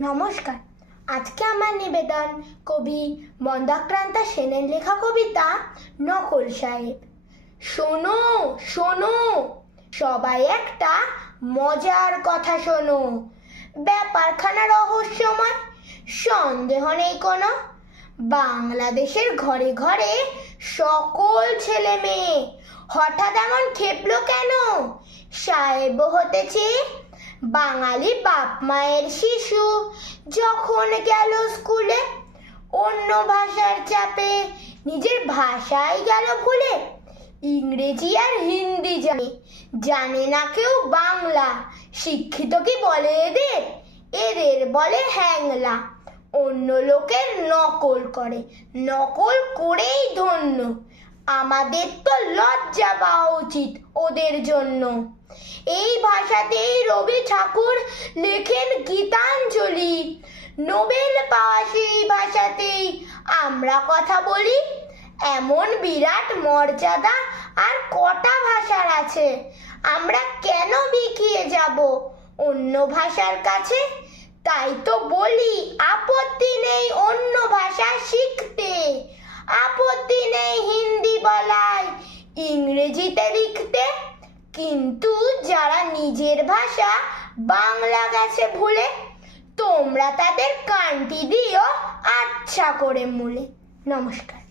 নমস্কার। আজকে আমার নিবেদন কবি মন্দাক্রান্ত সেনের লেখা কবিতা নকল সাহেব। শোনো শোনো, সবাই একটা মজার কথা শোনো। ব্যাপারখানা রহস্যময়, সন্দেহ নেই কোনো। বাংলাদেশের ঘরে ঘরে সকল ছেলে মেয়ে হঠাৎ এমন খেপলো কেন? সাহেব হতেছে বাঙালি বাপ মায়ের শিশু। যখন গেল স্কুলে, অন্য ভাষার চাপে নিজের ভাষাই গেল ভুলে। ইংরেজি আর হিন্দি জানে। জানে না কেউ বাংলা। শিক্ষিত কি বলে এদের? এদের বলে হ্যাংলা। অন্য লোকের নকল করে। নকল করেই ধন্য। আমাদের তো লজ্জা পাওয়া উচিত ওদের জন্য। এই ভাষাতেই রবি ঠাকুর লেখেন গীতাঞ্জলি। নোবেল পাওয়া সেই ভাষাতেই আমরা কথা বলি, এমন বিরাট মর্যাদা আর কটা ভাষার আছে, আমরা কেন বিকিয়ে যাব অন্য ভাষার কাছে? তাই তো বলি, আপত্তি নেই অন্য ভাষা শিখতে। আপত্তি নেই হিন্দি বলায় ইংরেজিতে লিখতে, কিন্তু যারা নিজের ভাষা বাংলা গেছে ভুলে, তোমরা তাদের কান্টি দিও আচ্ছা করে মূলে। নমস্কার।